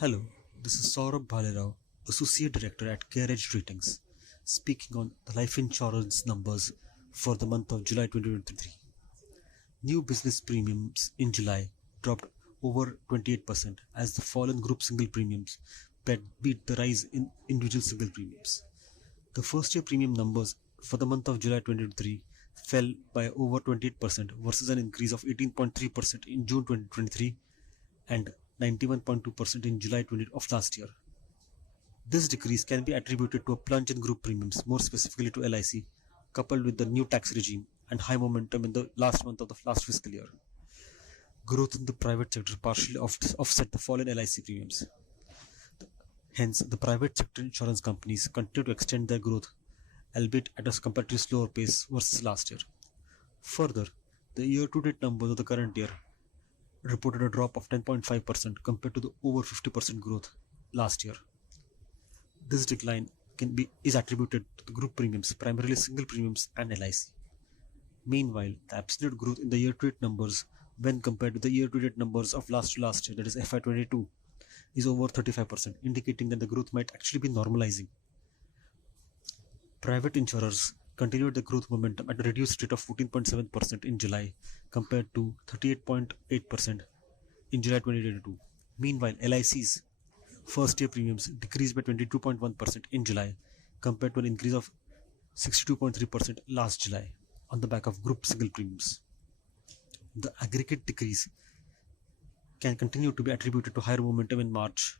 Hello, this is Saurabh Bhalerao, Associate Director at CareEdge Ratings, speaking on the life insurance numbers for the month of July 2023. New business premiums in July dropped over 28% as the fall in group single premiums beat the rise in individual single premiums. The first year premium numbers for the month of July 2023 fell by over 28% versus an increase of 18.3% in June 2023 and 91.2% in July 20 of last year. This decrease can be attributed to a plunge in group premiums, more specifically to LIC, coupled with the new tax regime and high momentum in the last month of the last fiscal year. Growth in the private sector partially offset the fall in LIC premiums. Hence, the private sector insurance companies continue to extend their growth, albeit at a comparatively slower pace versus last year. Further, the year-to-date numbers of the current year reported a drop of 10.5% compared to the over 50% growth last year. This decline is attributed to the group premiums, primarily single premiums and LIC. Meanwhile, the absolute growth in the year-to-date numbers when compared to the year-to-date numbers of last year, that is FY22, is over 35%, indicating that the growth might actually be normalizing. Private insurers continued the growth momentum at a reduced rate of 14.7% in July compared to 38.8% in July 2022. Meanwhile, LIC's first year premiums decreased by 22.1% in July compared to an increase of 62.3% last July on the back of group single premiums. The aggregate decrease can continue to be attributed to higher momentum in March,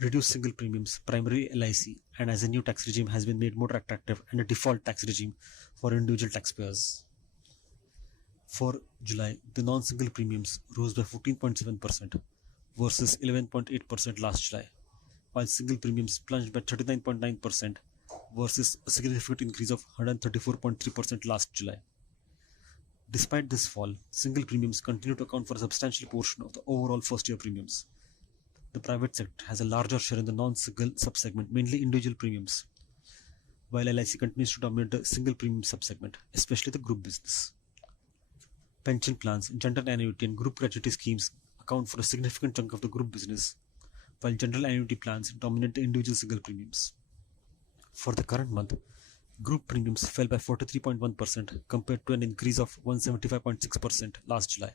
reduced single premiums, primarily LIC, and as a new tax regime has been made more attractive and a default tax regime for individual taxpayers. For July, the non-single premiums rose by 14.7% versus 11.8% last July, while single premiums plunged by 39.9% versus a significant increase of 134.3% last July. Despite this fall, single premiums continue to account for a substantial portion of the overall first-year premiums. The private sector has a larger share in the non-single subsegment, mainly individual premiums, while LIC continues to dominate the single premium subsegment, especially the group business. Pension plans, general annuity and group gratuity schemes account for a significant chunk of the group business, while general annuity plans dominate the individual single premiums. For the current month, group premiums fell by 43.1% compared to an increase of 175.6% last July,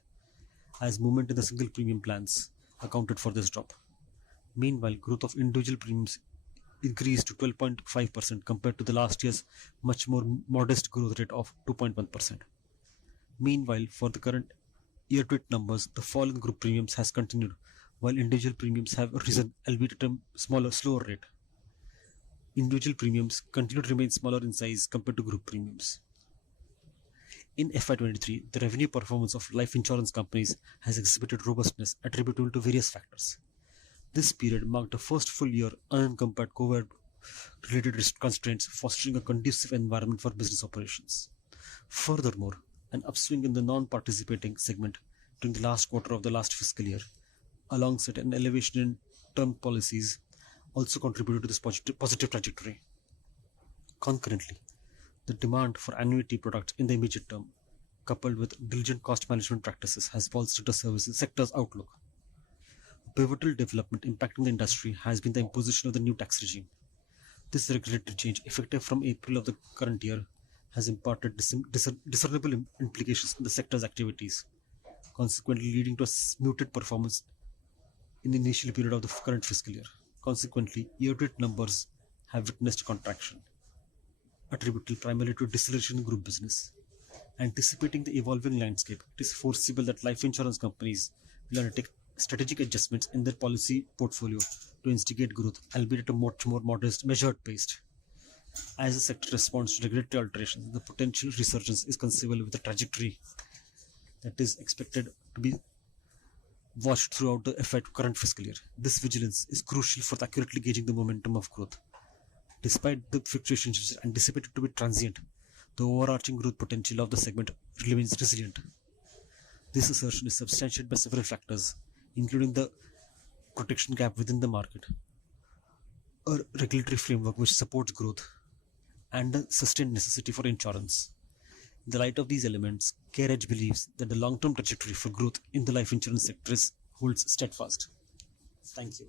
as movement in the single premium plans accounted for this drop. Meanwhile, growth of individual premiums increased to 12.5% compared to the last year's much more modest growth rate of 2.1%. Meanwhile, for the current year-to-date numbers, the fall in group premiums has continued, while individual premiums have risen, albeit at a slower rate. Individual premiums continue to remain smaller in size compared to group premiums. In FY23, the revenue performance of life insurance companies has exhibited robustness attributable to various factors. This period marked the first full year unencumbered COVID-related constraints, fostering a conducive environment for business operations. Furthermore, an upswing in the non-participating segment during the last quarter of the last fiscal year, alongside an elevation in term policies, also contributed to this positive trajectory. Concurrently, the demand for annuity products in the immediate term, coupled with diligent cost management practices, has bolstered the services sector's outlook. A pivotal development impacting the industry has been the imposition of the new tax regime. This regulatory change, effective from April of the current year, has imparted discernible implications in the sector's activities, consequently leading to a muted performance in the initial period of the current fiscal year. Consequently, year-to-date numbers have witnessed contraction, attributable primarily to deceleration in group business. Anticipating the evolving landscape, it is foreseeable that life insurance companies will undertake strategic adjustments in their policy portfolio to instigate growth, albeit at a much more modest, measured pace. As the sector responds to regulatory alterations, the potential resurgence is conceivable with a trajectory that is expected to be watched throughout the current fiscal year. This vigilance is crucial for accurately gauging the momentum of growth. Despite the fluctuations anticipated to be transient, the overarching growth potential of the segment remains resilient. This assertion is substantiated by several factors, including the protection gap within the market, a regulatory framework which supports growth, and the sustained necessity for insurance. In the light of these elements, CareEdge believes that the long-term trajectory for growth in the life insurance sector holds steadfast. Thank you.